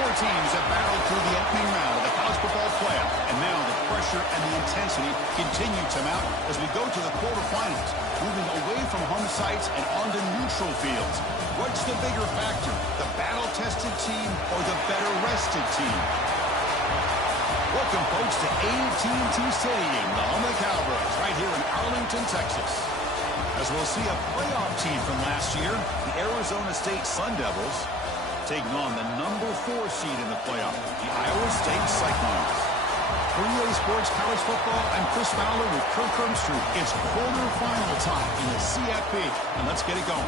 Four teams have battled through the opening round of the college football playoff, and now the pressure and the intensity continue to mount as we go to the quarterfinals, moving away from home sites and onto neutral fields. What's the bigger factor, the battle-tested team or the better-rested team? Welcome, folks, to AT&T Stadium, the home of the Cowboys, right here in Arlington, Texas. As we'll see a playoff team from last year, the Arizona State Sun Devils, taking on the number 4 seed in the playoff, the Iowa State Cyclones. For EA Sports College Football, I'm Chris Fowler with Kirk Herbstreit. It's quarterfinal time in the CFP, and let's get it going.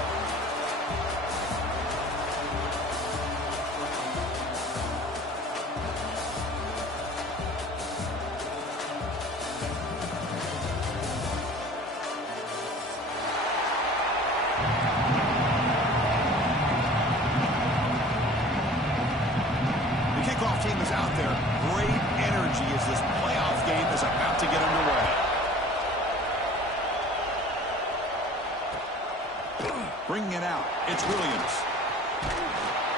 Team is out there. Great energy as this playoff game is about to get underway. Bringing it out, it's Williams.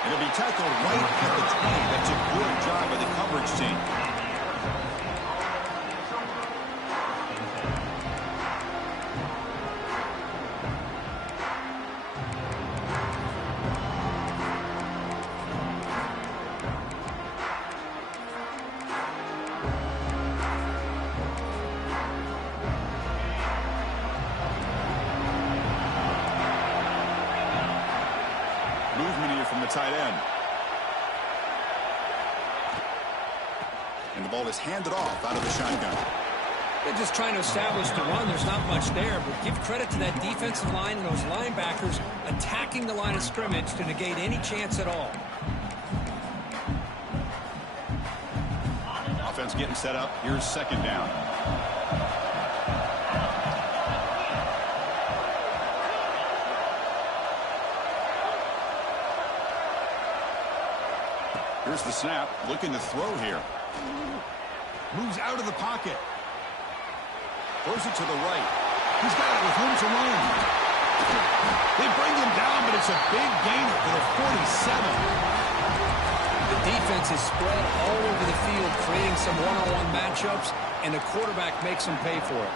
It'll be tackled right at the 20. That's a good job by the coverage team. From the tight end. And the ball is handed off out of the shotgun. They're just trying to establish the run. There's not much there, but give credit to that defensive line and those linebackers attacking the line of scrimmage to negate any chance at all. Offense getting set up. Here's second down. Here's the snap, looking to throw here. Moves out of the pocket. Throws it to the right. He's got it with room to run. They bring him down, but it's a big gainer for the 47. The defense is spread all over the field, creating some one-on-one matchups, and the quarterback makes them pay for it.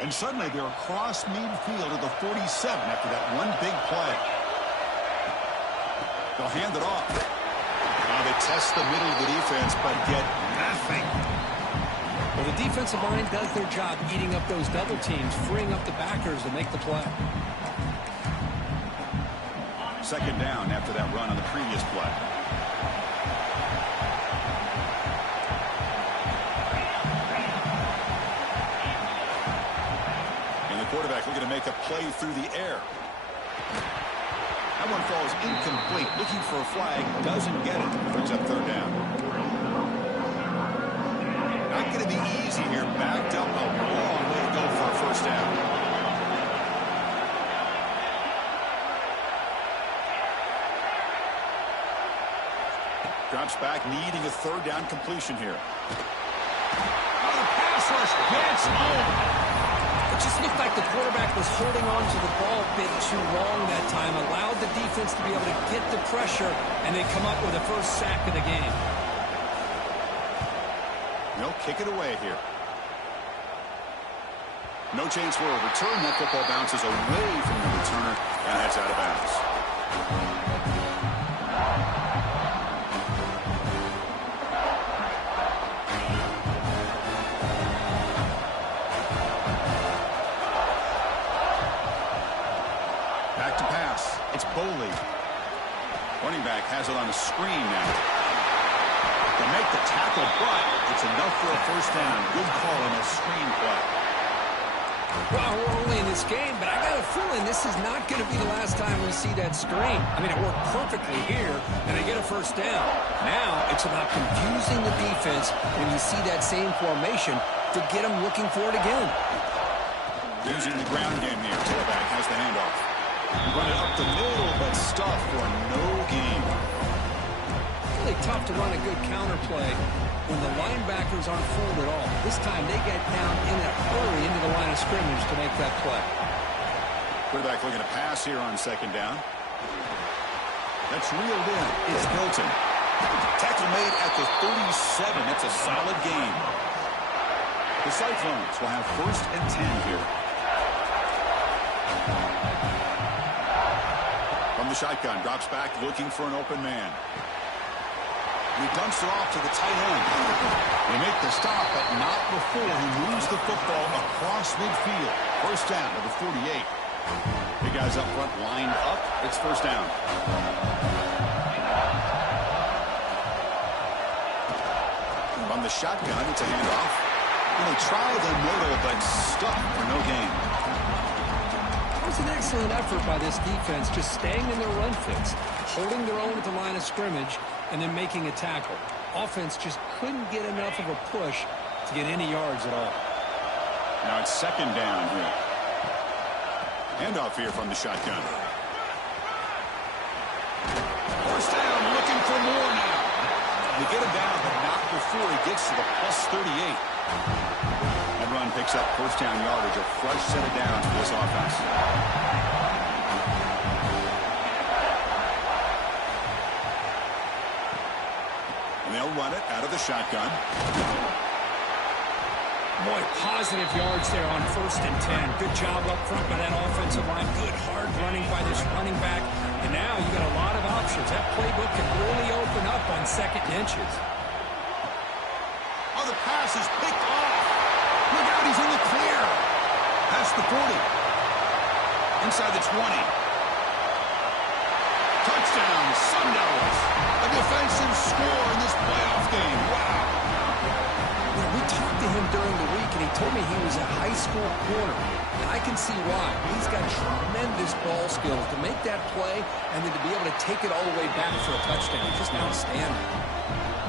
And suddenly they're across midfield at the 47 after that one big play. They'll hand it off. Now they test the middle of the defense, but get nothing. Well, the defensive line does their job eating up those double teams, freeing up the backers to make the play. Second down after that run on the previous play. Quarterback looking to make a play through the air. That one falls incomplete. Looking for a flag. Doesn't get it. Brings up third down. Not going to be easy here. Backed up a long way to go for a first down. Drops back, needing a third down completion here. Oh, the pass rush gets home. It just looked like the quarterback was holding on to the ball a bit too long that time, allowed the defense to be able to get the pressure, and they come up with the first sack of the game. They'll kick it away here. No chance for a return. That football bounces away from the returner, and that's out of bounds. Back to pass. It's Boley. Running back has it on a screen now. They make the tackle, but it's enough for a first down. Good call on a screen play. Well, we're only in this game, but I got a feeling this is not going to be the last time we see that screen. I mean, it worked perfectly here, and they get a first down. Now it's about confusing the defense when you see that same formation to get them looking for it again. Using the ground game here. Tailback has the handoff. Run it up the middle, but stuff for no gain. Really tough to run a good counter play when the linebackers aren't fooled at all. This time they get down in a hurry into the line of scrimmage to make that play. Quarterback looking to pass here on second down. That's reeled in. It's Hilton. Tackle made at the 37. That's a solid gain. The Cyclones will have 1st and 10 here. From the shotgun, drops back looking for an open man. He dumps it off to the tight end. They make the stop, but not before he moves the football across midfield. 1st down to the 48. Big guys up front lined up. It's 1st down. From the shotgun, it's a handoff. And they try the middle, but stuck for no gain. It was an excellent effort by this defense, just staying in their run fits, holding their own at the line of scrimmage, and then making a tackle. Offense just couldn't get enough of a push to get any yards at all. Now it's 2nd down here. Handoff here from the shotgun. 1st down, looking for more now. They get him down, but not before he gets to the +38. That run picks up 1st down yardage, a fresh set of downs for this offense. And they'll run it out of the shotgun. Boy, positive yards there on 1st and 10. Good job up front by that offensive line. Good hard running by this running back. And now you got a lot of options. That playbook can really open up on 2nd and inches. Oh, the pass is picked off. Look out, he's in the clear. Past the 40. Inside the 20. Touchdown, Sun Devils. A defensive score in this playoff game. Wow. We talked to him during the week, and he told me he was a high school corner. And I can see why. He's got tremendous ball skills to make that play and then to be able to take it all the way back for a touchdown. Just outstanding.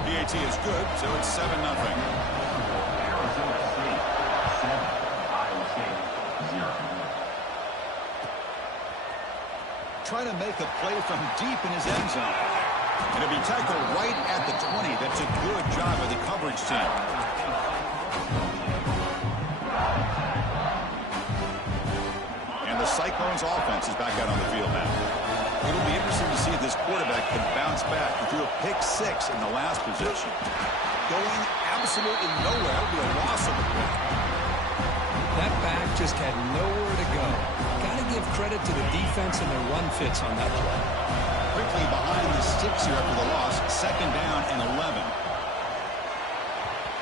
PAT is good, so it's 7-0. Arizona State 7, Iowa State 0. Trying to make a play from deep in his end zone. And it'll be tackled right at the 20. That's a good job of the coverage team. And the Cyclones offense is back out on the field now. It'll be interesting to see if this quarterback can bounce back. He threw a pick-6 in the last possession. Going absolutely nowhere. It'll be a loss of the play. That back just had nowhere to go. Got to give credit to the defense and their run fits on that play. Quickly behind the sticks here after the loss. 2nd down and 11.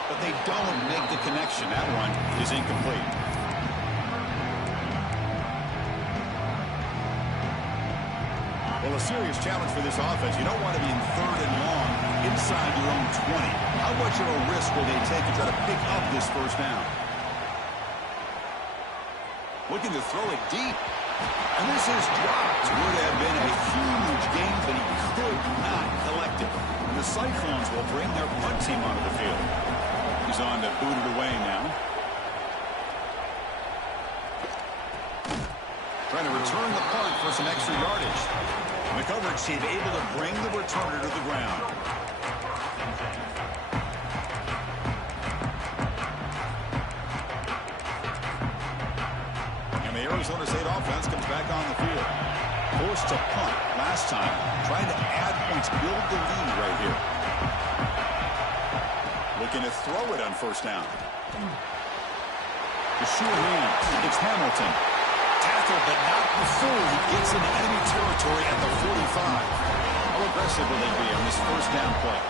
But they don't make the connection. That one is incomplete. Well, a serious challenge for this offense. You don't want to be in 3rd and long inside your own 20. How much of a risk will they take to try to pick up this 1st down? Looking to throw it deep. And this is dropped. Would have been a huge gain, but he could not collect it. And the Cyclones will bring their punt team onto the field. He's on to boot it away now. Trying to return the punt for some extra yardage. And the coverage team able to bring the returner to the ground. Arizona State offense comes back on the field. Forced to punt last time. Trying to add points, build the lead right here. Looking to throw it on 1st down. The sure hands. It's Hamilton. Tackled, but not before he gets into enemy territory at the 45. How aggressive will they be on this 1st down play?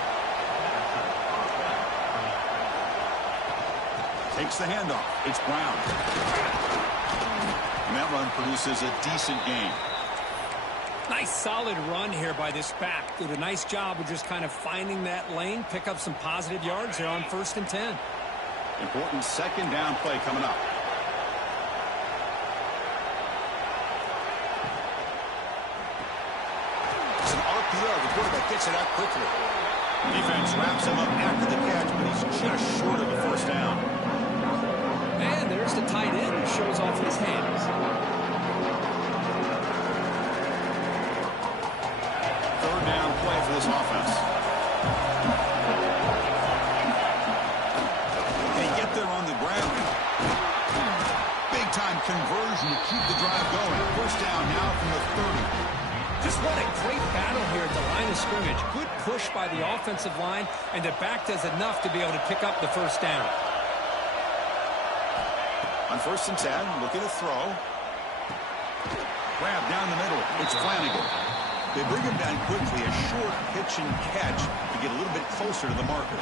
Takes the handoff. It's Brown. And that run produces a decent gain. Nice solid run here by this back. Did a nice job of just kind of finding that lane, pick up some positive yards there on 1st and 10. Important 2nd down play coming up. It's an RPO. The quarterback gets it out quickly. Defense wraps him up after the catch, but he's just short of a 1st down. And there's the tight end who shows off his hands. 3rd down play for this offense. They get there on the ground. Big time Two-point conversion to keep the drive going. First down now from the 30. Just what a great battle here at the line of scrimmage. Good push by the offensive line, and the back does enough to be able to pick up the first down. On 1st and 10, looking to throw. Grab down the middle. It's Flanagan. They bring him down quickly. A short pitch and catch to get a little bit closer to the marker.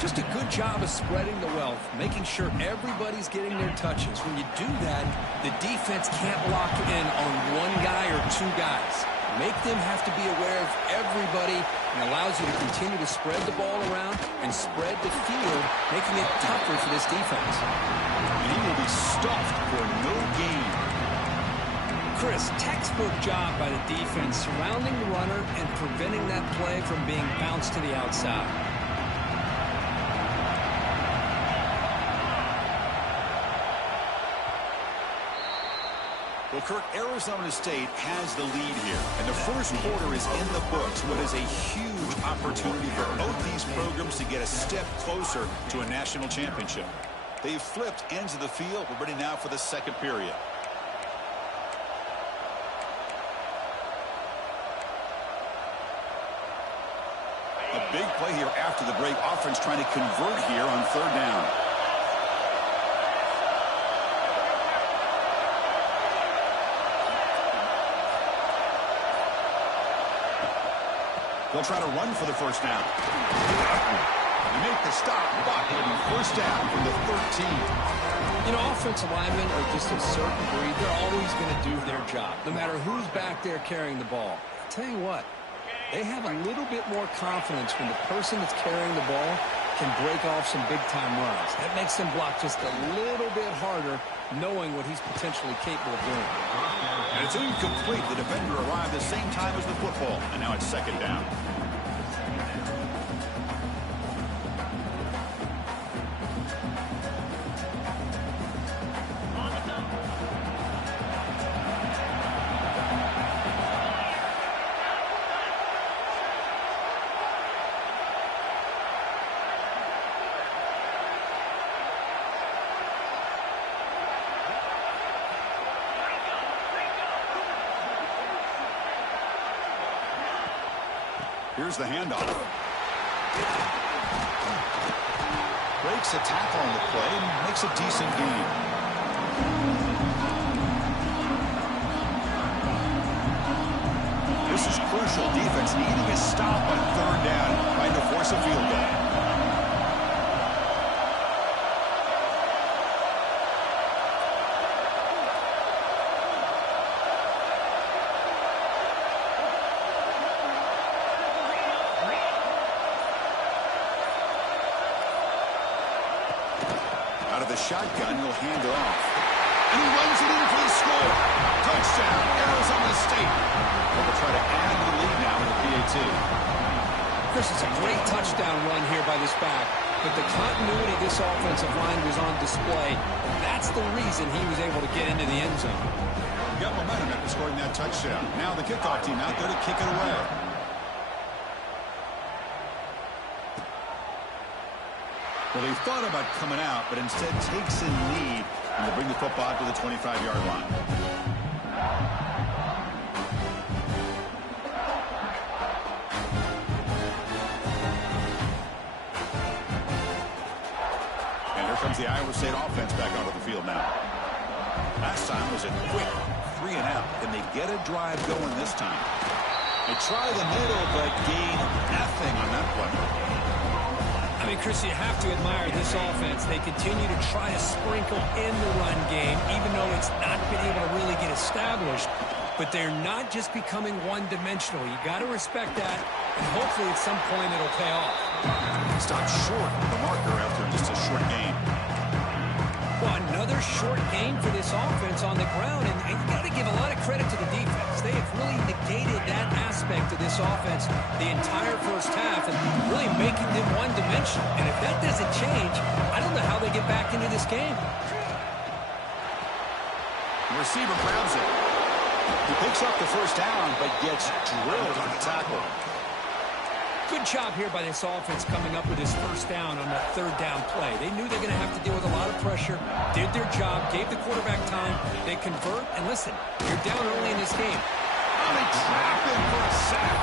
Just a good job of spreading the wealth, making sure everybody's getting their touches. When you do that, the defense can't lock in on one guy or two guys. Make them have to be aware of everybody and allows you to continue to spread the ball around and spread the field, making it tougher for this defense. And he will be stuffed for no gain. Chris, textbook job by the defense surrounding the runner and preventing that play from being bounced to the outside. Well, Kirk, Arizona State has the lead here, and the first quarter is in the books. What is a huge opportunity for both these programs to get a step closer to a national championship. They've flipped ends of the field. We're ready now for the second period. A big play here after the break. Offense trying to convert here on 3rd down. They'll try to run for the first down. They make the stop. Bucket and first down from the 13. You know, offensive linemen are just a certain breed. They're always going to do their job, no matter who's back there carrying the ball. I'll tell you what, they have a little bit more confidence when the person that's carrying the ball can break off some big-time runs. That makes them block just a little bit harder, knowing what he's potentially capable of doing. And it's incomplete. The defender arrived the same time as the football, and now it's 2nd down. Here's the handoff. Breaks a tackle on the play and makes a decent gain. This is crucial. Defense needing a stop on 3rd down, trying to force a field goal. The shotgun, he'll hand it off. And he runs it in for the score. Touchdown, Arizona State. They'll try to add to the lead now in the PAT. Chris, it's a great touchdown run here by this back, but the continuity of this offensive line was on display. That's the reason he was able to get into the end zone. Got momentum after scoring that touchdown. Now the kickoff team out there to kick it away. Well, they thought about coming out, but instead takes in lead, and they bring the football to the 25-yard line. And here comes the Iowa State offense back onto the field now. Last time was a quick 3 and out. Can they get a drive going this time? They try the middle, but gain nothing on that play. I mean, Chris, you have to admire this offense. They continue to try to sprinkle in the run game, even though it's not been able to really get established. But they're not just becoming one-dimensional. You got to respect that, and hopefully at some point it'll pay off. Stopped short of the marker after just a short game. Well, another short game for this offense on the ground, and you got to give a lot of credit to the defense. They have really negated that aspect of this offense the entire first half and really making them one-dimensional. And if that doesn't change, I don't know how they get back into this game. The receiver grabs it. He picks up the first down, but gets drilled on the tackle. Good job here by this offense coming up with his first down on that third down play. They knew they're going to have to deal with a lot of pressure, did their job, gave the quarterback time. They convert, and listen, you're down early in this game. Oh, they trap him for a sack.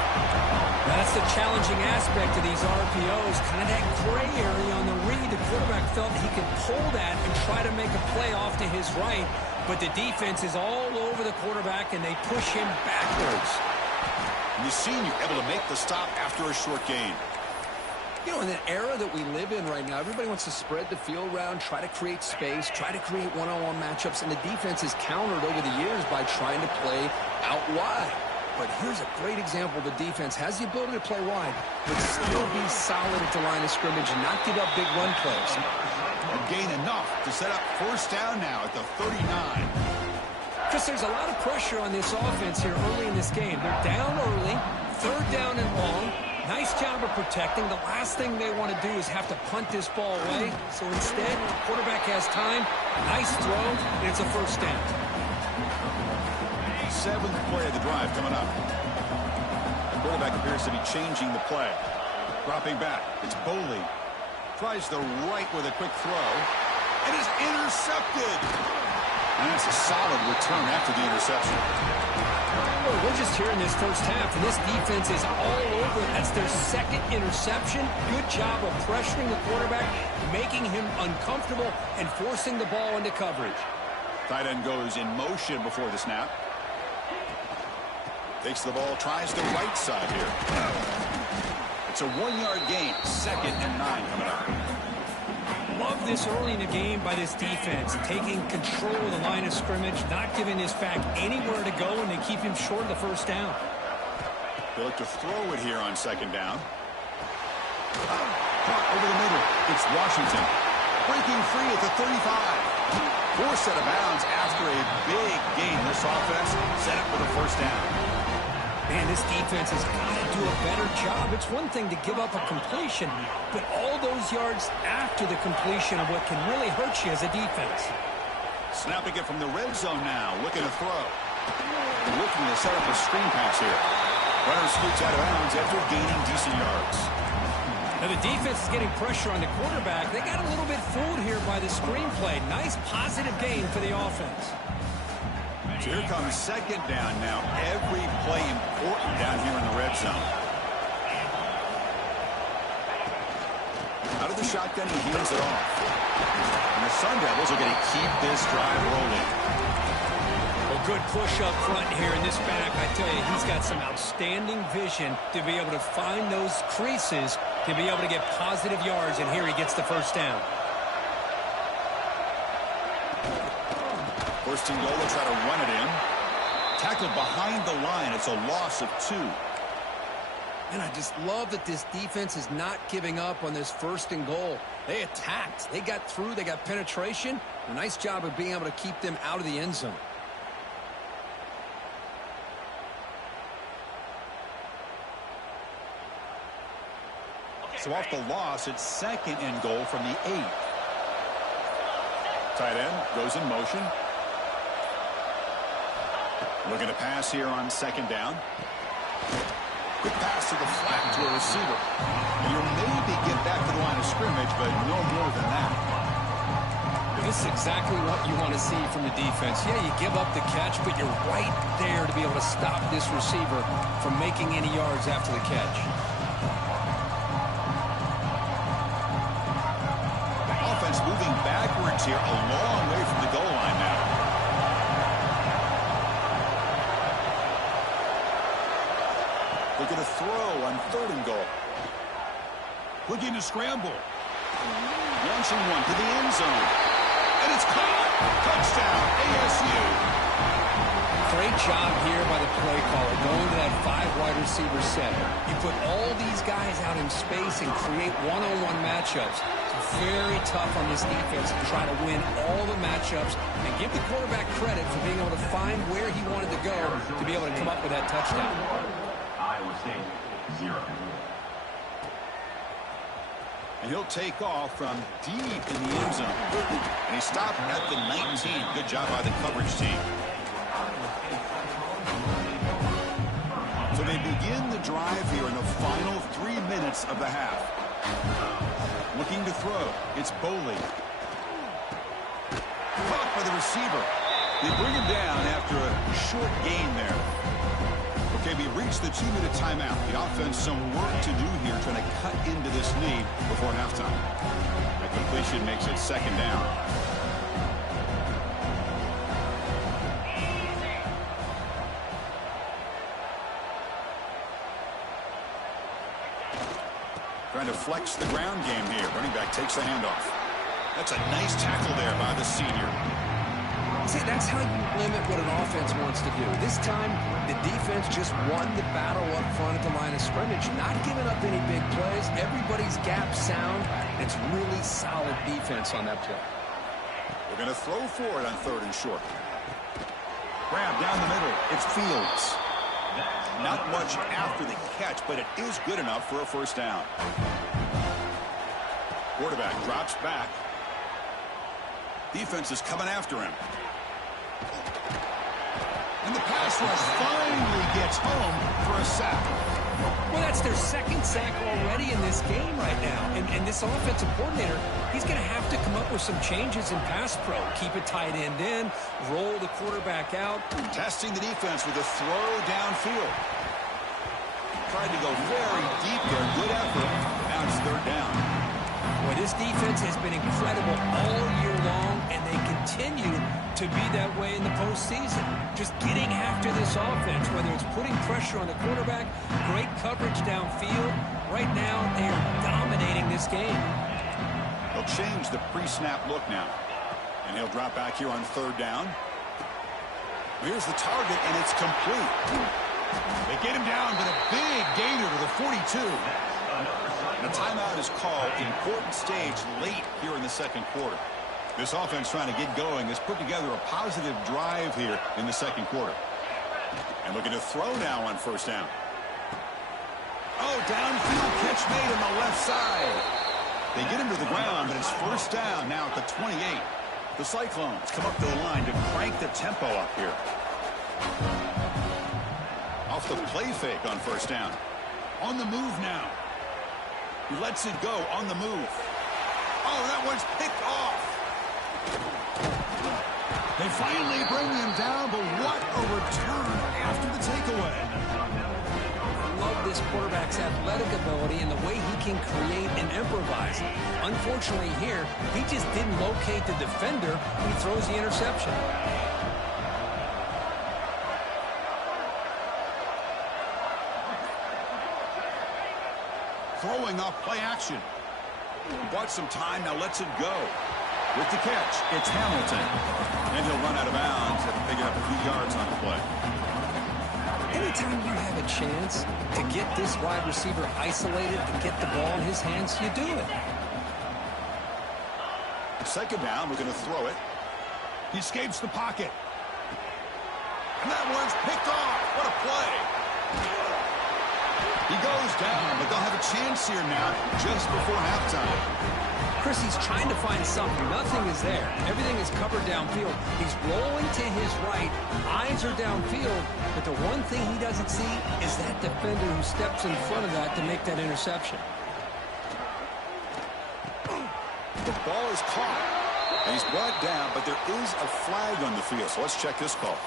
That's the challenging aspect of these RPOs, kind of that gray area on the read. The quarterback felt he could pull that and try to make a play off to his right, but the defense is all over the quarterback, and they push him backwards. And the senior able to make the stop after a short gain. You know, in the era that we live in right now, everybody wants to spread the field around, try to create space, try to create one-on-one matchups, and the defense is countered over the years by trying to play out wide. But here's a great example. The defense has the ability to play wide, but still be solid at the line of scrimmage and not give up big run plays. And gain enough to set up first down now at the 39. Chris, there's a lot of pressure on this offense here early in this game. They're down early, third down and long. Nice job of protecting. The last thing they want to do is have to punt this ball away. So instead, quarterback has time. Nice throw, and it's a first down. Seventh play of the drive coming up. The quarterback appears to be changing the play. Dropping back. It's Boley. Tries the right with a quick throw. And is intercepted. And that's a solid return after the interception. Oh, we're just here in this first half, and this defense is all over. That's their second interception. Good job of pressuring the quarterback, making him uncomfortable, and forcing the ball into coverage. Tight end goes in motion before the snap. Takes the ball, tries the right side here. It's a 1-yard gain, 2nd and 9 coming up. Love this early in the game by this defense, taking control of the line of scrimmage, not giving this back anywhere to go, and they keep him short of the first down. They look to throw it here on 2nd down. Caught over the middle. It's Washington. Breaking free at the 35. Forced out of bounds after a big gain. This offense set up for the first down. Man, this defense has got to do a better job. It's one thing to give up a completion, but all those yards after the completion are what can really hurt you as a defense. Snapping it from the red zone now. Looking to throw. Looking to set up a screen pass here. Runner scoots out of bounds after gaining decent yards. Now the defense is getting pressure on the quarterback. They got a little bit fooled here by the screen play. Nice positive gain for the offense. So here comes 2nd down now. Every play important down here in the red zone. Out of the shotgun, he hands it off. And the Sun Devils are going to keep this drive rolling. Well, good push up front here in this back. I tell you, he's got some outstanding vision to be able to find those creases, to be able to get positive yards, and here he gets the first down. First and goal, they'll try to run it in. Tackled behind the line. It's a loss of 2. And I just love that this defense is not giving up on this 1st and goal. They attacked. They got through. They got penetration. A nice job of being able to keep them out of the end zone. So off the loss, it's 2nd and goal from the 8. Tight end goes in motion. Looking to pass here on 2nd down. Quick pass to the flat to a receiver. And you'll maybe get back to the line of scrimmage, but no more than that. This is exactly what you want to see from the defense. Yeah, you give up the catch, but you're right there to be able to stop this receiver from making any yards after the catch. Offense moving backwards here, a long way from the goal line now. They're going to throw on 3rd and goal. Looking to scramble. Launching one to the end zone. And it's caught. Touchdown, ASU. Great job here by the play caller, going to that 5-wide receiver set. You put all these guys out in space and create one-on-one matchups. It's very tough on this defense to try to win all the matchups and give the quarterback credit for being able to find where he wanted to go to be able to come up with that touchdown. Iowa State, 0. And he'll take off from deep in the end zone. And he stopped at the 19. Good job by the coverage team. So they begin the drive here in the final 3 minutes of the half. Looking to throw. It's Boley. Caught by the receiver. They bring him down after a short gain there. Okay, we reached the 2-minute timeout. The offense some work to do here, trying to cut into this lead before halftime. That completion makes it second down. Trying to flex the ground game here. Running back takes the handoff. That's a nice tackle there by the senior. See, that's how you limit what an offense wants to do. This time, the defense just won the battle up front at the line of scrimmage, not giving up any big plays. Everybody's gap sound. It's really solid defense on that play. They're going to throw for it on 3rd and short. Grab down the middle. It's Fields. Not much after the catch, but it is good enough for a first down. Quarterback drops back. Defense is coming after him. And the pass rush finally gets home for a sack. Well, that's their second sack already in this game right now. And this offensive coordinator, he's going to have to come up with some changes in pass pro. Keep it tight end in, roll the quarterback out. Testing the defense with a throw downfield. Tried to go very deep there. Good effort. Now it's 3rd down. Boy, this defense has been incredible all year long, and they continue to be that way in the postseason. Just getting after this offense, whether it's putting pressure on the quarterback, great coverage downfield. Right now, they are dominating this game. They'll change the pre-snap look now. And he'll drop back here on 3rd down. Here's the target, and it's complete. They get him down, but a big gainer to the 42. And a timeout is called. Important stage late here in the second quarter. This offense trying to get going has put together a positive drive here in the second quarter. And looking to throw now on 1st down. Oh, downfield catch made on the left side. They get him to the ground, but it's 1st down now at the 28. The Cyclones come up to the line to crank the tempo up here. Off the play fake on 1st down. On the move now. He lets it go on the move. Oh, that one's picked off. They finally bring him down, but what a return after the takeaway. I love this quarterback's athletic ability and the way he can create and improvise. Unfortunately here, he just didn't locate the defender when he throws the interception. Throwing off play action. Bought some time, now lets it go. With the catch, it's Hamilton. And he'll run out of bounds after picking up a few yards on the play. Anytime you have a chance to get this wide receiver isolated and get the ball in his hands, you do it. 2nd down, we're going to throw it. He escapes the pocket. And that one's picked off. What a play. He goes down, but they'll have a chance here now just before halftime. Chris, he's trying to find something. Nothing is there. Everything is covered downfield. He's rolling to his right. Eyes are downfield. But the one thing he doesn't see is that defender who steps in front of that to make that interception. The ball is caught. And he's brought down, but there is a flag on the field. So let's check this call.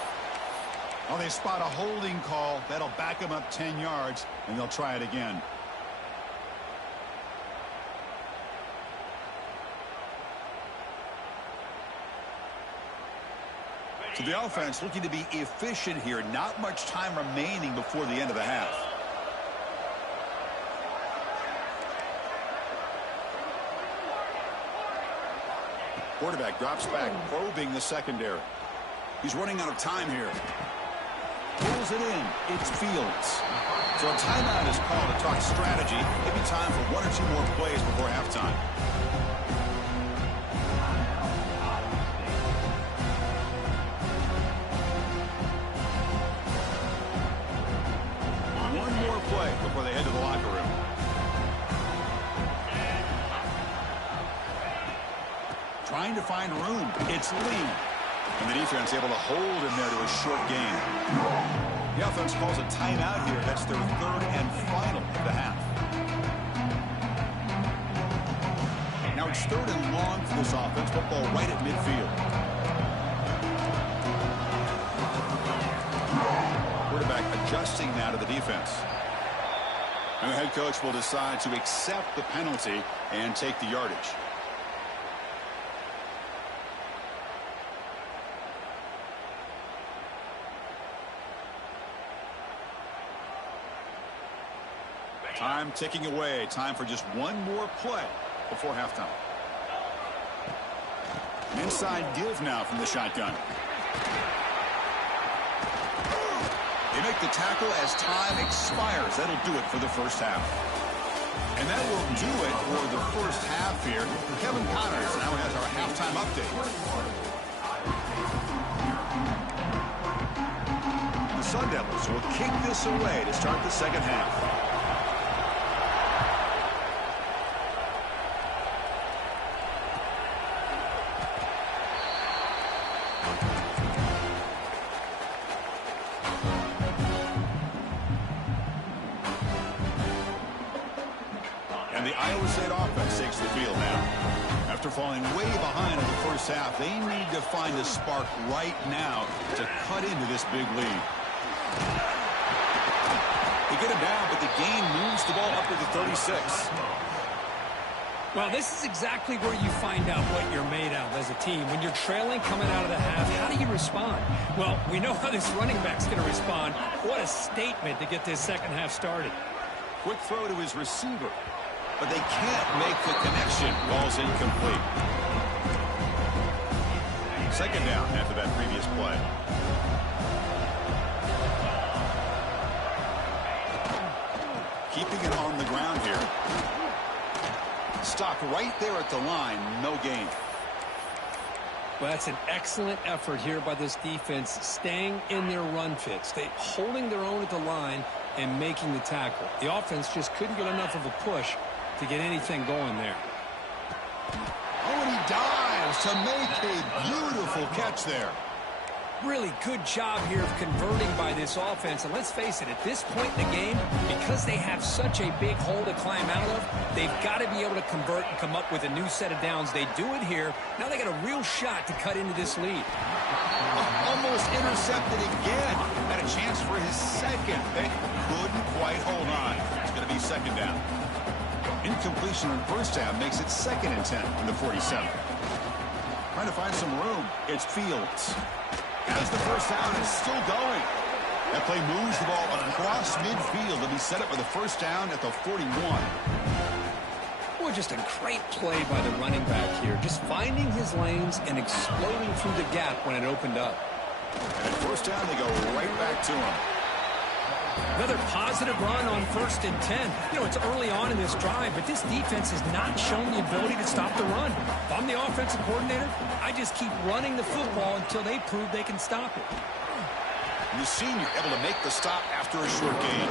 Oh, they spot a holding call. That'll back him up 10 yards, and they'll try it again. So the offense looking to be efficient here. Not much time remaining before the end of the half. Quarterback drops back, probing the secondary. He's running out of time here. Pulls it in. It's Fields. So a timeout is called to talk strategy. Maybe time for 1 or 2 more plays before halftime. One more play before they head to the locker room. Trying to find room. It's Lee. And the defense able to hold him there to a short gain. The offense calls a timeout here. That's their third and final of the half. Now it's third and long for this offense. Football right at midfield. Quarterback adjusting now to the defense. And the head coach will decide to accept the penalty and take the yardage. Time ticking away. Time for just one more play before halftime. An inside give now from the shotgun. They make the tackle as time expires. That'll do it for the first half. And that will do it for the first half here. Kevin Connors now has our halftime update. The Sun Devils will kick this away to start the second half. Falling way behind in the first half, they need to find a spark right now to cut into this big lead. They get him down, but the game moves the ball up to the 36. Well, this is exactly where you find out what you're made of as a team. When you're trailing coming out of the half, how do you respond? Well, we know how this running back's going to respond. What a statement to get this second half started. Quick throw to his receiver. But they can't make the connection. Ball's incomplete. Second down after that previous play. Keeping it on the ground here. Stopped right there at the line. No gain. Well, that's an excellent effort here by this defense, staying in their run fits. They holding their own at the line and making the tackle. The offense just couldn't get enough of a push to get anything going there. Oh, and he dives to make a beautiful catch there. Really good job here of converting by this offense. And let's face it, at this point in the game, because they have such a big hole to climb out of, they've got to be able to convert and come up with a new set of downs. They do it here. Now they got a real shot to cut into this lead. Almost intercepted again. Had a chance for his second. They couldn't quite hold on. It's going to be second down. Incompletion in first half makes it 2nd and 10 in the 47. Trying to find some room. It's Fields. As the first down is still going. That play moves the ball across midfield to be set up with a first down at the 41. Boy, just a great play by the running back here. Just finding his lanes and exploding through the gap when it opened up. And at first down, they go right back to him. Another positive run on 1st and 10. You know, it's early on in this drive, but this defense has not shown the ability to stop the run. If I'm the offensive coordinator, I just keep running the football until they prove they can stop it. The senior able to make the stop after a short gain.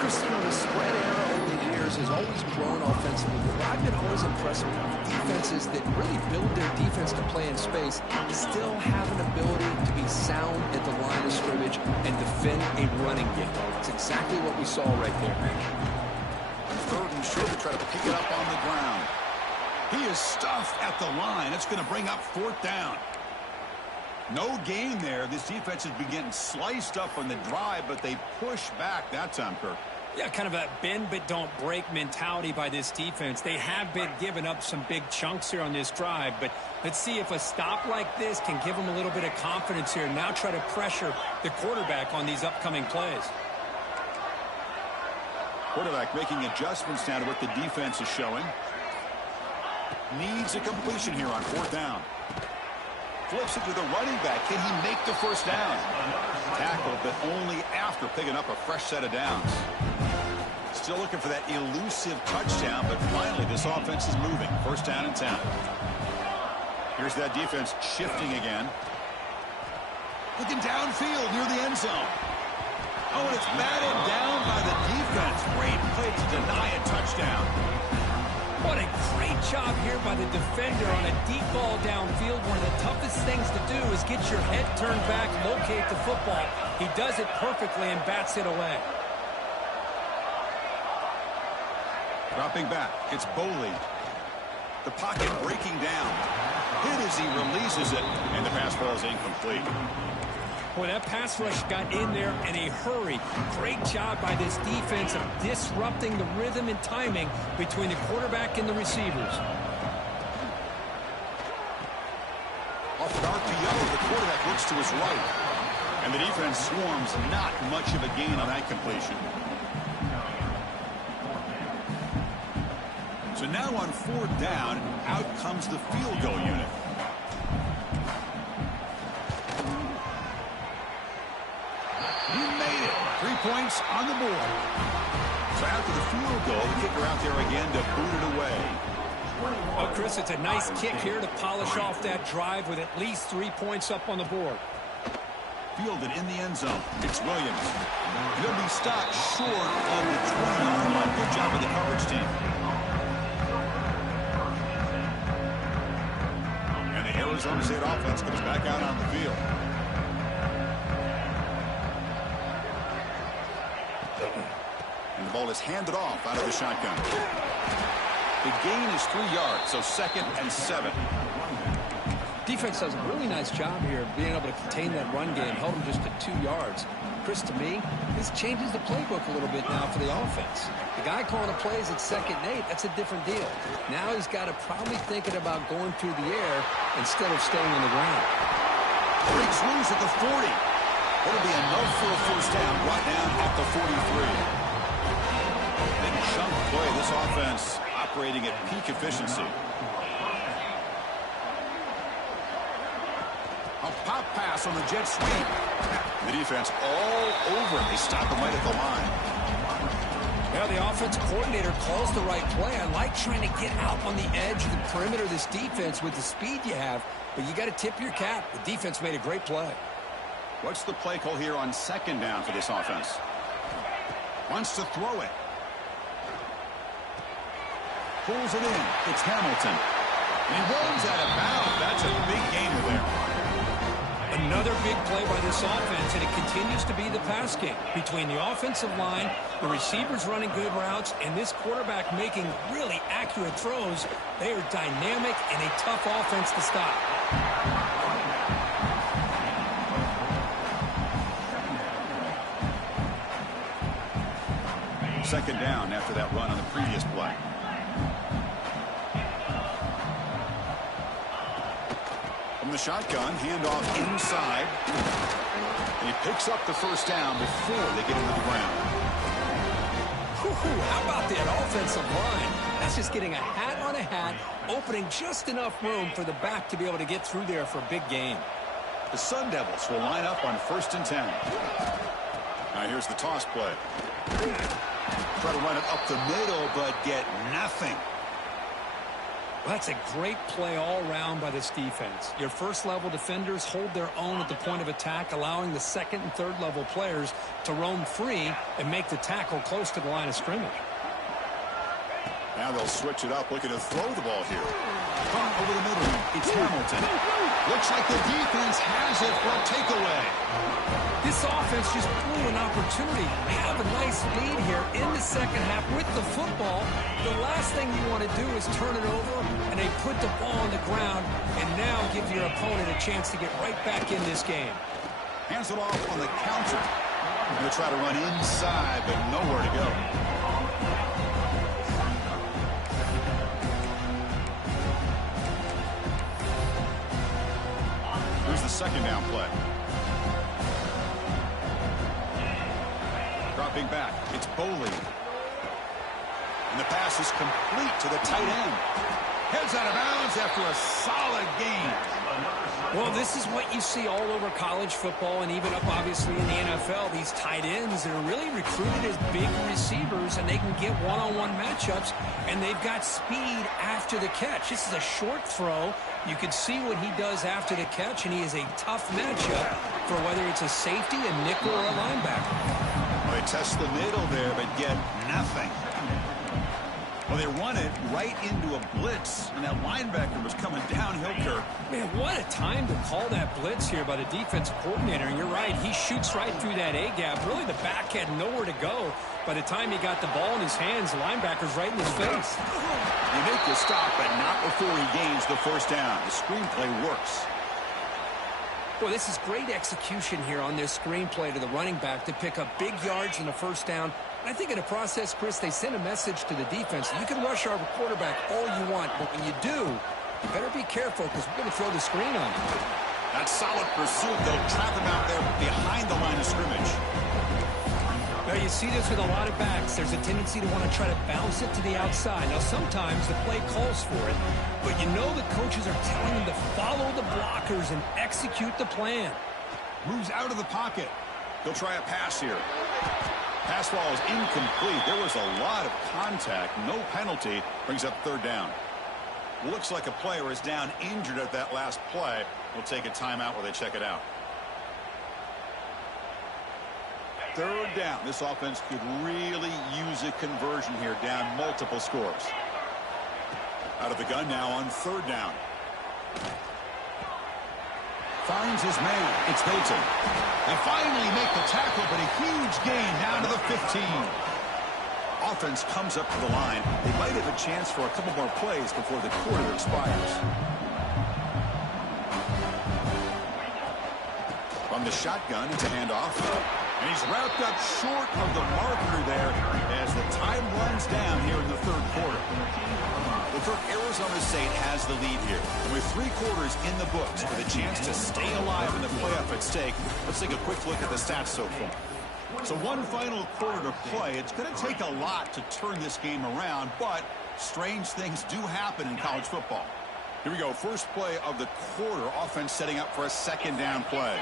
Chris, you know, the spread era over the years has always grown offensively, but I've been always impressed with defenses that really build their defense to play in space, still have an ability to be sound at the line of scrimmage and defend a running game. It's exactly what we saw right there. Third and short to try to pick it up on the ground. He is stuffed at the line. It's going to bring up 4th down. No gain there. This defense has been getting sliced up on the drive, but they push back that time, Kirk. Yeah, kind of a bend but don't break mentality by this defense. They have been giving up some big chunks here on this drive, but let's see if a stop like this can give them a little bit of confidence here. Now try to pressure the quarterback on these upcoming plays. Quarterback making adjustments now to what the defense is showing. Needs a completion here on 4th down. Flips it to the running back. Can he make the first down? Tackled, but only after picking up a fresh set of downs. Still looking for that elusive touchdown, but finally this offense is moving. 1st down and 10. Here's that defense shifting again. Looking downfield near the end zone. Oh, and it's batted down by the defense. Great play to deny a touchdown. What a great job here by the defender on a deep ball downfield. One of the toughest things to do is get your head turned back, locate the football. He does it perfectly and bats it away. Dropping back, it's Boley. The pocket breaking down. Hit as he releases it, and the pass ball is incomplete. Boy, that pass rush got in there in a hurry. Great job by this defense of disrupting the rhythm and timing between the quarterback and the receivers. Off an RPO, the quarterback looks to his right. And the defense swarms, not much of a gain on that completion. So now on 4th down, out comes the field goal unit. He made it. 3 points on the board. So after the field goal, the kicker out there again to boot it away. Oh, Chris, it's a nice kick here to polish off that drive with at least 3 points up on the board. Fielded in the end zone. It's Williams. He'll be stopped short of the 20-yard line. Good job of the coverage team. And the Arizona State offense comes back out on the field. And the ball is handed off out of the shotgun. The gain is 3 yards, so 2nd and 7. Defense does a really nice job here of being able to contain that run game, held them just at 2 yards. Chris, to me, this changes the playbook a little bit now for the offense. The guy calling the plays at 2nd and 8, that's a different deal. Now he's got to probably thinking about going through the air instead of staying on the ground. Breaks loose at the 40. It'll be enough for a 1st down, brought down at the 43. Big chunk play. This offense operating at peak efficiency. A pop pass on the jet sweep. The defense all over it. They stop him right at the line. Yeah, the offensive coordinator calls the right play. I like trying to get out on the edge of the perimeter of this defense with the speed you have, but you got to tip your cap. The defense made a great play. What's the play call here on 2nd down for this offense? Wants to throw it. Pulls it in. It's Hamilton. And he runs out of bounds. That's a big gain there. Another big play by this offense, and it continues to be the pass game. Between the offensive line, the receivers running good routes, and this quarterback making really accurate throws, they are dynamic and a tough offense to stop. 2nd down after that run on the previous play. From the shotgun, handoff inside. And he picks up the 1st down before they get into the ground. How about that offensive line? That's just getting a hat on a hat, opening just enough room for the back to be able to get through there for a big gain. The Sun Devils will line up on 1st and 10. Now here's the toss play. Try to run it up the middle, but get nothing. Well, that's a great play all around by this defense. Your 1st-level defenders hold their own at the point of attack, allowing the 2nd and 3rd-level players to roam free and make the tackle close to the line of scrimmage. Now they'll switch it up, looking to throw the ball here. Caught over the middle. It's Hamilton. Looks like the defense has it for a takeaway. This offense just blew an opportunity. They have a nice lead here in the 2nd half with the football. The last thing you want to do is turn it over, and they put the ball on the ground and now give your opponent a chance to get right back in this game. Hands it off on the counter. Going to try to run inside, but nowhere to go. Here's the 2nd down play. Dropping back, it's Boley. And the pass is complete to the tight end. Heads out of bounds after a solid gain. Well, this is what you see all over college football and even up, obviously, in the NFL. These tight ends that are really recruited as big receivers, and they can get one-on-one matchups, and they've got speed after the catch. This is a short throw. You can see what he does after the catch, and he is a tough matchup for whether it's a safety, a nickel, or a linebacker. Well, they test the middle there, but get nothing. Well, they run it right into a blitz, and that linebacker was coming downhill, Kirk. Man, what a time to call that blitz here by the defensive coordinator. And you're right, he shoots right through that A-gap. Really, the back had nowhere to go. By the time he got the ball in his hands, the linebacker's right in his face. They make the stop, but not before he gains the first down. The screenplay works. Boy, this is great execution here on this screenplay to the running back to pick up big yards in the first down. I think in the process, Chris, they send a message to the defense. You can rush our quarterback all you want, but when you do, you better be careful because we're going to throw the screen on you. That's solid pursuit. They'll trap him out there behind the line of scrimmage. Now, you see this with a lot of backs. There's a tendency to want to try to bounce it to the outside. Now, sometimes the play calls for it, but you know the coaches are telling them to follow the blockers and execute the plan. Moves out of the pocket. He'll try a pass here. Pass ball is incomplete. There was a lot of contact. No penalty. Brings up third down. Looks like a player is down injured at that last play. We'll take a timeout where they check it out. Third down. This offense could really use a conversion here, down multiple scores. Out of the gun now on third down. Finds his man. It's Hilton. They finally make the tackle, but a huge gain down to the 15. Offense comes up to the line. They might have a chance for a couple more plays before the quarter expires. From the shotgun, it's a handoff. And he's wrapped up short of the marker there as the time runs down here in the third quarter. Well, Kirk, Arizona State has the lead here. And with 3 quarters in the books with a chance to stay alive in the playoff at stake, let's take a quick look at the stats so far. So one final quarter to play. It's going to take a lot to turn this game around, but strange things do happen in college football. Here we go. First play of the quarter. Offense setting up for a second down play.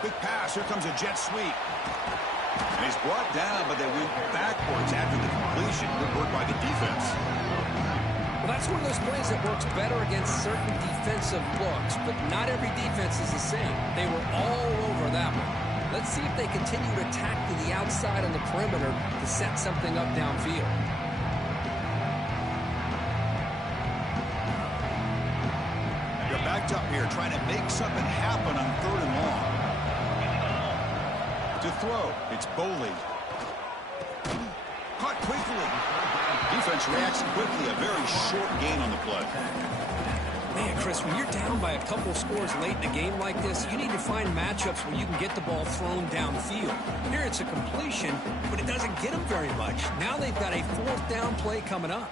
Big pass. Here comes a jet sweep. And he's brought down, but they went backwards after the completion. Good work by the defense. Well, that's one of those plays that works better against certain defensive looks, but not every defense is the same. They were all over that one. Let's see if they continue to attack to the outside on the perimeter to set something up downfield. They're backed up here, trying to make something happen on third and long. To throw, it's Boley. Caught quickly. Defense reacts quickly. A very short gain on the play. Man, Chris, when you're down by a couple scores late in a game like this, you need to find matchups where you can get the ball thrown downfield. Here it's a completion, but it doesn't get them very much. Now they've got a fourth down play coming up.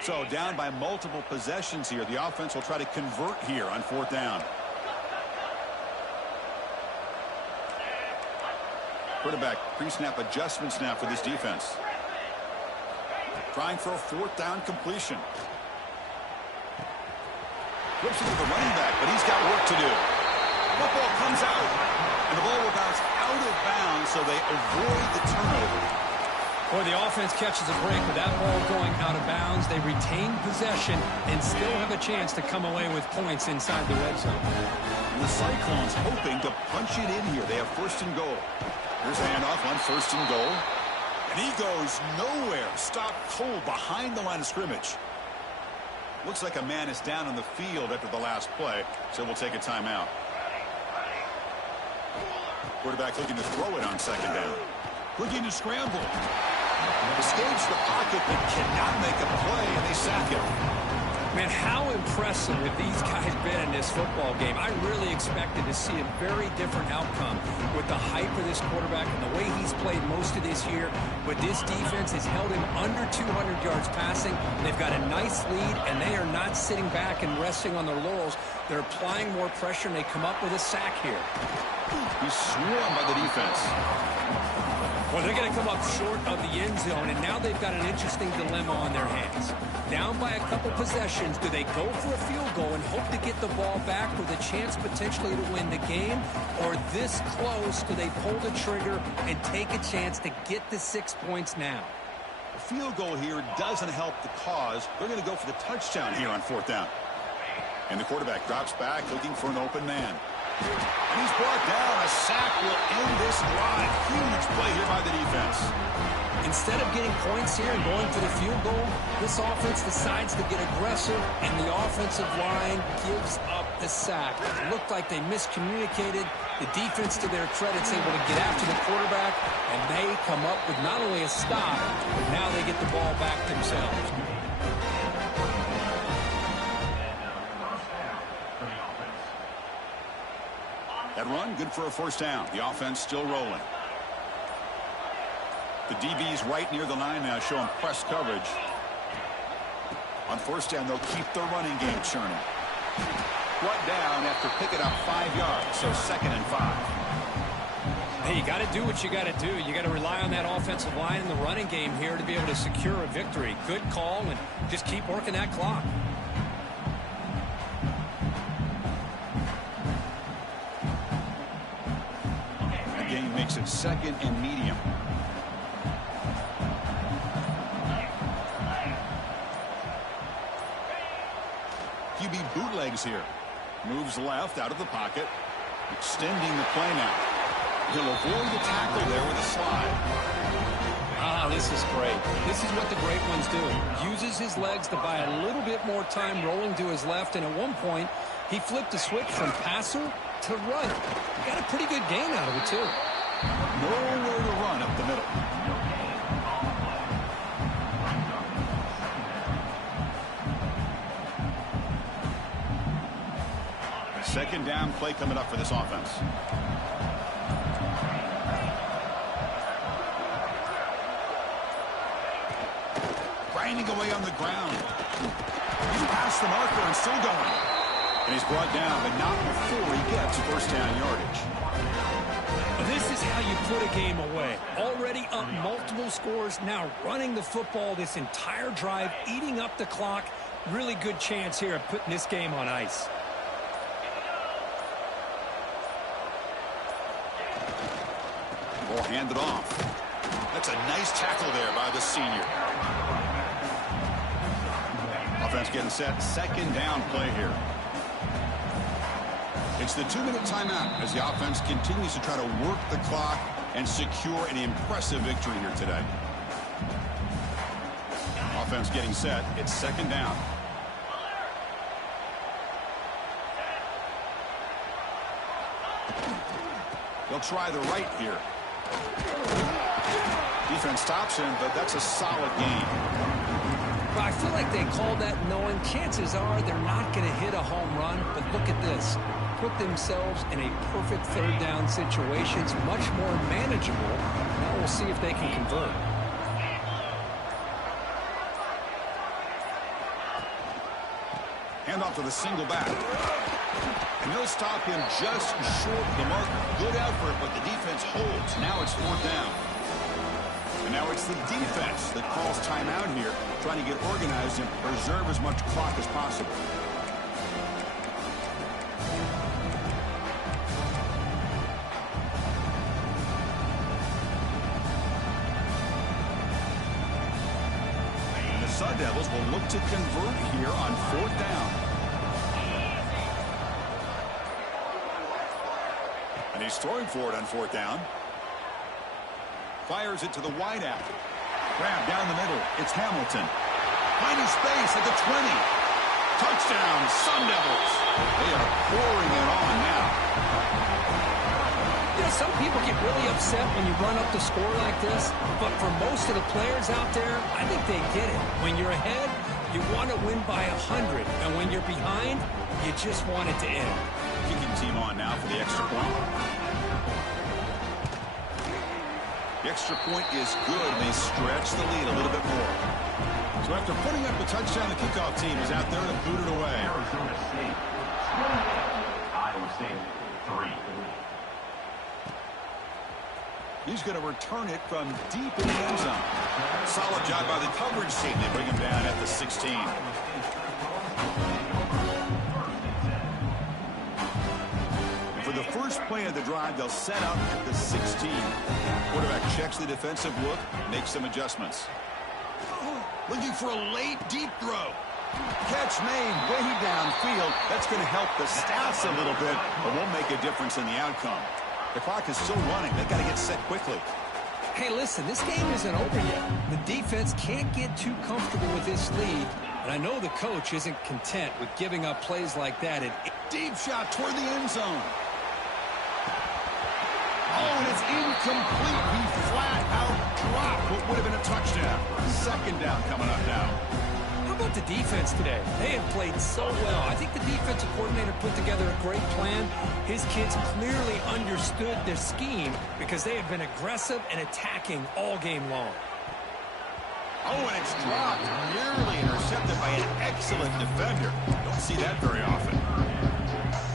So down by multiple possessions here. The offense will try to convert here on fourth down. Quarterback pre-snap adjustments now for this defense. Trying for a fourth down completion. Flips it to the running back, but he's got work to do. Football comes out, and the ball will bounce out of bounds, so they avoid the turnover. Boy, the offense catches a break with that ball going out of bounds. They retain possession and still have a chance to come away with points inside the red zone. And the Cyclones hoping to punch it in here. They have first and goal. Here's a handoff on first and goal. And he goes nowhere. Stopped cold behind the line of scrimmage. Looks like a man is down on the field after the last play, so we'll take a timeout. Quarterback looking to throw it on second down. Looking to scramble. Escapes the pocket but cannot make a play, and they sack him. Man, how impressive have these guys been in this football game? I really expected to see a very different outcome with the hype of this quarterback and the way he's played most of this year. But this defense has held him under 200 yards passing. They've got a nice lead, and they are not sitting back and resting on their laurels. They're applying more pressure, and they come up with a sack here. He's swarmed by the defense. Well, they're going to come up short of the end zone, and now they've got an interesting dilemma on their hands. Down by a couple possessions, do they go for a field goal and hope to get the ball back with a chance potentially to win the game? Or this close, do they pull the trigger and take a chance to get the 6 points now? A field goal here doesn't help the cause. They're going to go for the touchdown here on fourth down. And the quarterback drops back looking for an open man. And he's brought down. A sack will end this drive. Huge play play here by the defense. Instead of getting points here and going for the field goal, this offense decides to get aggressive, and the offensive line gives up the sack. It looked like they miscommunicated. The defense, to their credit, is able to get after the quarterback, and they come up with not only a stop, but now they get the ball back themselves. That run, good for a first down. The offense still rolling. The DB's right near the line now, showing press coverage. On first down, they'll keep their running game churning. Brought down after picking up 5 yards, so 2nd and 5. Hey, you got to do what you got to do. You got to rely on that offensive line and the running game here to be able to secure a victory. Good call, and just keep working that clock. The game makes it 2nd and medium. QB bootlegs here. Moves left out of the pocket. Extending the play now. He'll avoid the tackle there with a slide. Ah, this is great. This is what the great ones do. Uses his legs to buy a little bit more time rolling to his left, and at one point, he flipped the switch from passer to run. Got a pretty good gain out of it, too. Nowhere to run up the middle. Second down play coming up for this offense. Grinding away on the ground. He's past the marker and still going. And he's brought down, but not before he gets first down yardage. This is how you put a game away. Already up multiple scores, now running the football this entire drive, eating up the clock. Really good chance here of putting this game on ice. Ball handed off. That's a nice tackle there by the senior. Offense getting set. Second down play here. It's the 2-minute timeout as the offense continues to try to work the clock and secure an impressive victory here today. Offense getting set. It's second down. They'll try the right here. Defense stops him, but that's a solid gain. Well, I feel like they called that knowing chances are they're not going to hit a home run, but look at this. Put themselves in a perfect third down situation. It's much more manageable. Now we'll see if they can convert. Hand off to the single back. And they'll stop him just short of the mark. Good effort, but the defense holds. Now it's fourth down. And now it's the defense that calls timeout here, trying to get organized and preserve as much clock as possible. And the Sun Devils will look to convert here on fourth down. And he's throwing for it on fourth down. Fires it to the wideout. Grab down the middle. It's Hamilton. Finding space at the 20. Touchdown, Sun Devils. They are pouring it on now. You know, some people get really upset when you run up the score like this, but for most of the players out there, I think they get it. When you're ahead, you want to win by 100, and when you're behind, you just want it to end. Kicking team on now for the extra point. The extra point is good, and they stretch the lead a little bit more. So after putting up a touchdown, the kickoff team is out there to boot it away. Arizona State. Iowa State, 3. He's going to return it from deep in the end zone. Solid job by the coverage team. They bring him down at the 16. And for the first play of the drive, they'll set up at the 16. Quarterback checks the defensive look, makes some adjustments. Looking for a late, deep throw. Catch made way downfield. That's going to help the stats a little bit, but won't make a difference in the outcome. The clock is still running. They've got to get set quickly. Hey, listen, this game isn't over yet. The defense can't get too comfortable with this lead, and I know the coach isn't content with giving up plays like that. Deep shot toward the end zone. Oh, and it's incomplete. He flat out dropped what would have been a touchdown. Second down coming up now. How about the defense today? They have played so well. I think the defensive coordinator put together a great plan. His kids clearly understood their scheme because they have been aggressive and attacking all game long. Oh, and it's dropped. Nearly intercepted by an excellent defender. Don't see that very often.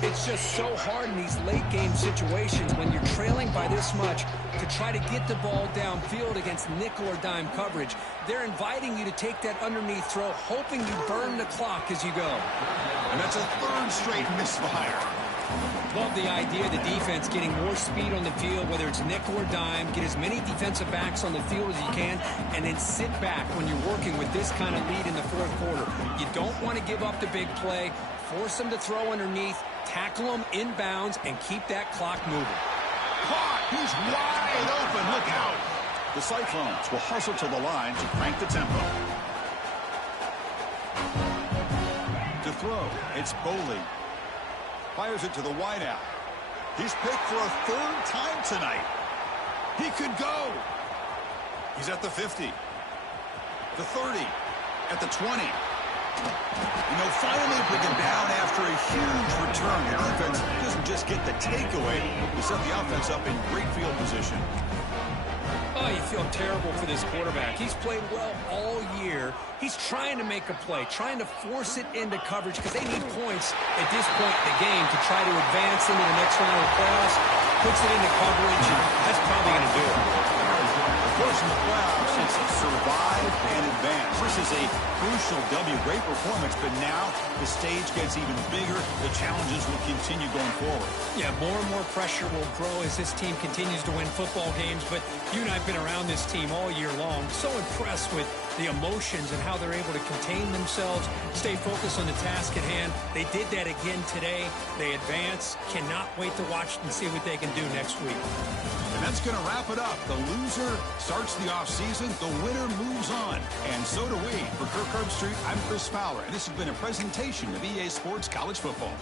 It's just so hard in these late-game situations when you're trailing by this much to try to get the ball downfield against nickel or dime coverage. They're inviting you to take that underneath throw, hoping you burn the clock as you go. And that's a third straight misfire. Love the idea of the defense getting more speed on the field, whether it's nickel or dime, get as many defensive backs on the field as you can, and then sit back when you're working with this kind of lead in the fourth quarter. You don't want to give up the big play, force them to throw underneath, tackle them inbounds, and keep that clock moving. Caught! He's wide open. Look out! The Cyclones will hustle to the line to crank the tempo. To throw, it's Boley. Fires it to the wideout. He's picked for a third time tonight. He could go. He's at the 50. The 30. At the 20. And they'll finally bring him down after a huge return. The defense doesn't just get the takeaway. They set the offense up in great field position. Oh, you feel terrible for this quarterback. He's played well all year. He's trying to make a play, trying to force it into coverage because they need points at this point in the game to try to advance into the next round of the playoffs. Puts it into coverage, and that's probably going to do it. Of course, in the playoffs, it's survive and advance. This is a crucial W. Great performance, but now the stage gets even bigger. The challenges will continue going forward. Yeah, more and more pressure will grow as this team continues to win football games, but you and I have been around this team all year long. So impressed with the emotions and how they're able to contain themselves, stay focused on the task at hand. They did that again today. They advance. Cannot wait to watch and see what they can do next week. And that's going to wrap it up. The loser starts the offseason. The winner moves on. And so do we. For Kirk Herbstreit, I'm Chris Fowler. And this has been a presentation of EA Sports College Football.